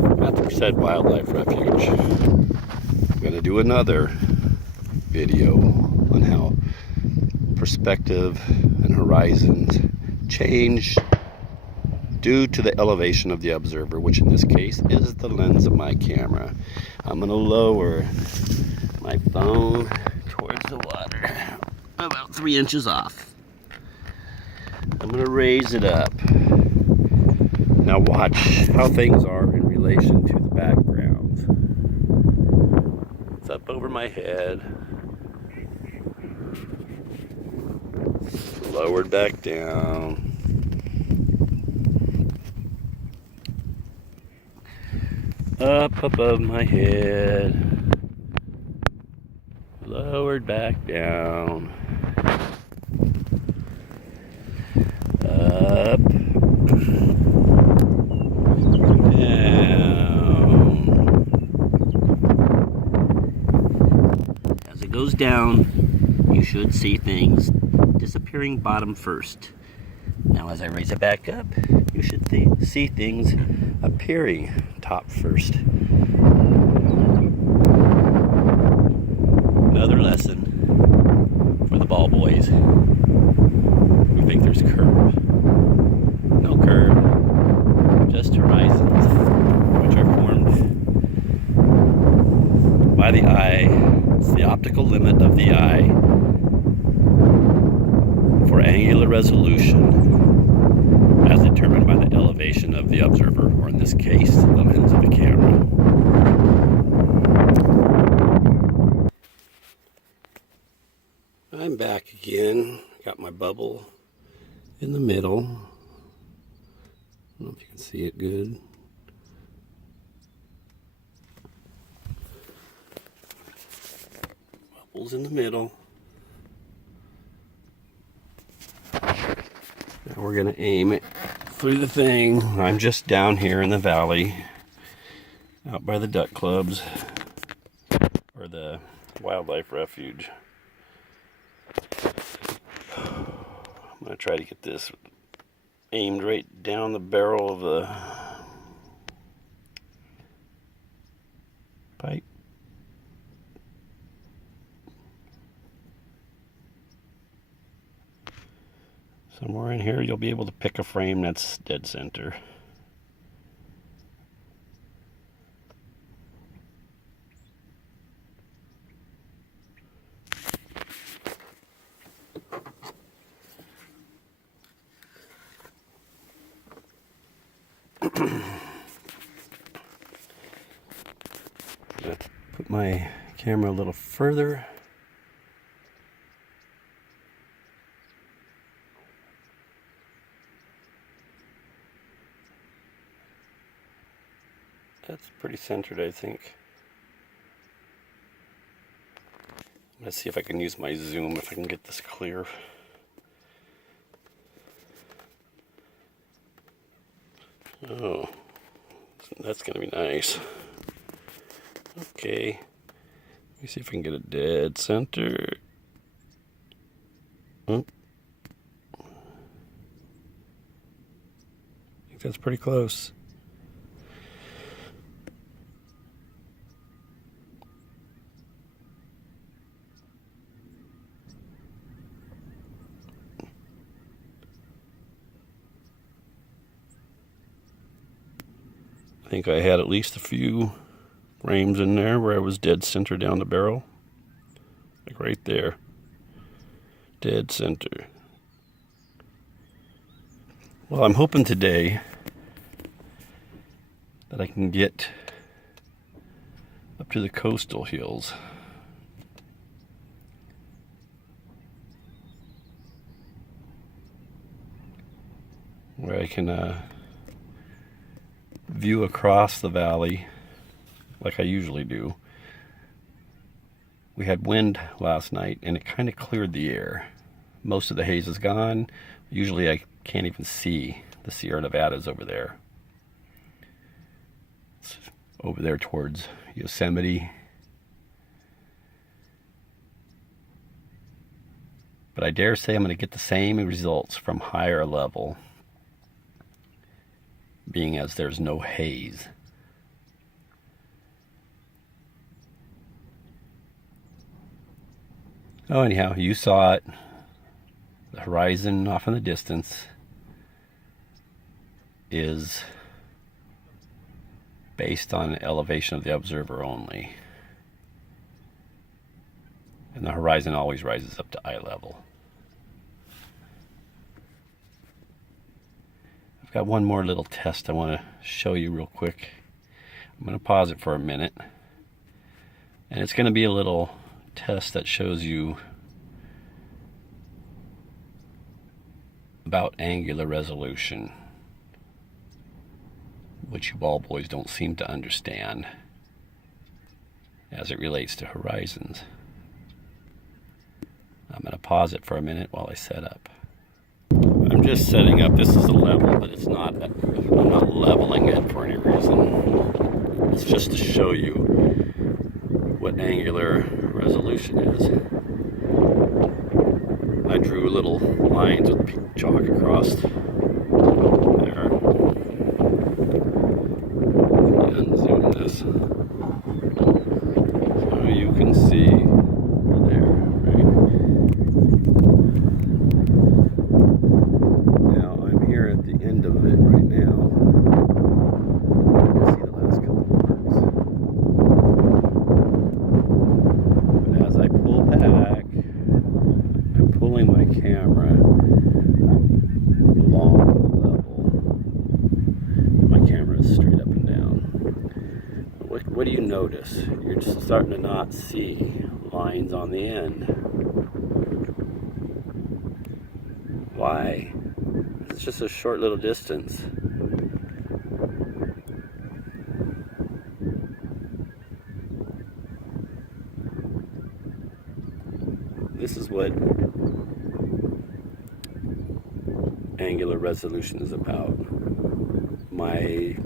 At the said wildlife refuge. I'm going to do another video on how perspective and horizons change due to the elevation of the observer, which in this case is the lens of my camera. I'm going to lower my phone towards the water, about 3 inches off. I'm going to raise it up. Now watch how things are in relation to the background. It's up over my head. Lowered back down. Up above my head. Lowered back down. Up. Goes down, you should see things disappearing bottom first. Now as I raise it back up, you should see things appearing top first. Another lesson for the ball boys who think there's curve. No curve, just horizons, which are formed by the eye. It's the optical limit of the eye for angular resolution as determined by the elevation of the observer, or in this case, the lens of the camera. I'm back again. Got my bubble in the middle. I don't know if you can see it good. In the middle. Now we're going to aim it through the thing. I'm just down here in the valley, out by the duck clubs, or the wildlife refuge. I'm going to try to get this aimed right down the barrel of the pipe. Somewhere in here you'll be able to pick a frame that's dead center. Let's put my camera a little further. That's pretty centered, I think. Let's see if I can use my zoom, if I can get this clear. Oh, that's gonna be nice. Okay, let me see if I can get it dead center. Oh. I think that's pretty close. I think I had at least a few frames in there where I was dead center down the barrel. Like right there. Dead center. Well, I'm hoping today that I can get up to the coastal hills. Where I can view across the valley like I usually do. We had wind last night and it kind of cleared the air. Most of the haze is gone. Usually I can't even see the Sierra Nevadas over there. It's over there towards Yosemite. But I dare say I'm going to get the same results from higher level, being as there's no haze Oh, anyhow, you saw it. The horizon off in the distance is based on elevation of the observer only. And the horizon always rises up to eye level. I've got one more little test I want to show you real quick. I'm going to pause it for a minute. And it's going to be a little test that shows you about angular resolution, which you ball boys don't seem to understand as it relates to horizons. I'm going to pause it for a minute while I set up. I'm just setting up. This is a level, but it's not. I'm not leveling it for any reason. It's just to show you what angular resolution is. I drew little lines with chalk across there. Unzoom this so you can see there, right? Now I'm here at the end of it right now. You can see the last couple marks. But as I pull back, I'm pulling my camera along the level. My camera is straight up and down. What do you notice? You're just starting to not see lines on the end. Why? It's just a short little distance. This is what angular resolution is about. My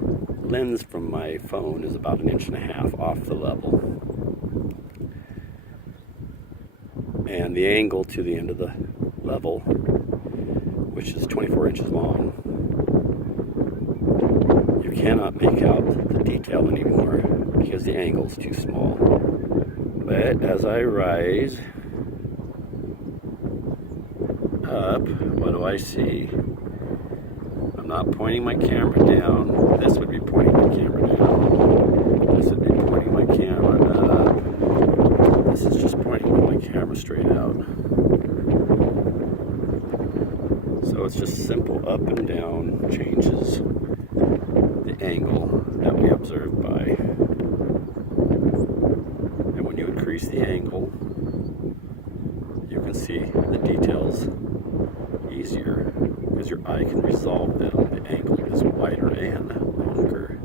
lens from my phone is about 1.5 inches off the level. And the angle to the end of the level, which is 24 inches long, you cannot make out the detail anymore because the angle is too small. But as I rise up, what do I see? I'm not pointing my camera down. This would be pointing my camera down. This would be pointing my camera up. This is just pointing my camera straight out. So it's just simple up and down changes the angle that we observe by. And when you increase the angle, you can see the details easier because your eye can resolve them. The angle is wider and longer.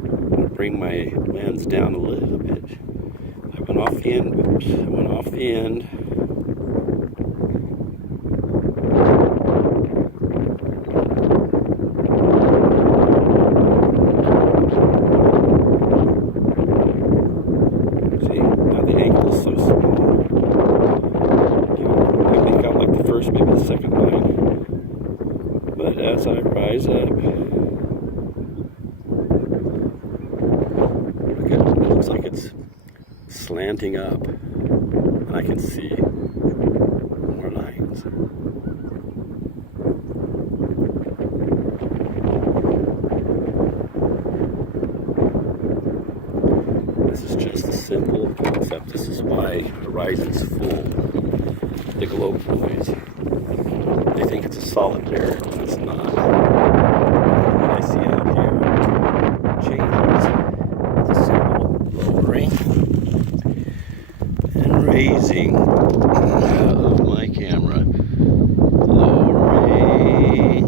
I'm going to bring my lens down a little bit. I went off the end. Oops, I went off the end. Maybe the second line. But as I rise up, look at it, it looks like it's slanting up, and I can see more lines. This is just a simple concept. This is why Horizon's full. The glowbeez. They think it's a solid pair, but it's not. What I see out here changes. It's a simple lowering and raising of my camera. Lowering.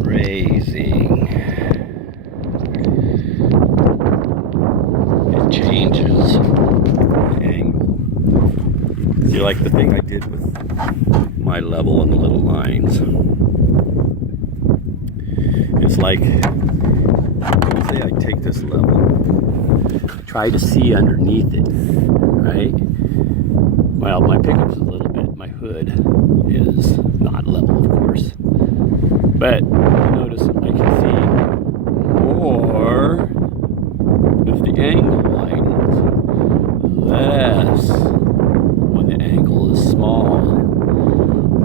Raising. Changes the angle. See, like the thing I did with my level and the little lines. It's like, say I take this level, try to see underneath it, right? Well, my pickup's a little bit my hood is not level, of course. But notice I can see more if the angle widens, less when the angle is small,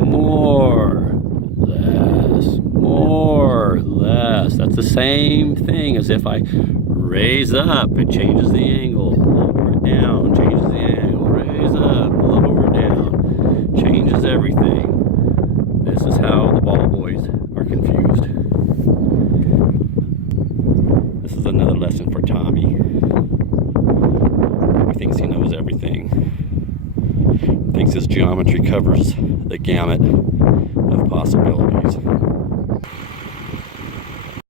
more, less. That's the same thing as if I raise up, it changes the angle, lower it down, changes the angle, raise up, lower down, changes everything. This is how the ball boys are confused. This is another lesson for Tommy. He thinks he knows everything. Thinks his geometry covers the gamut of possibilities.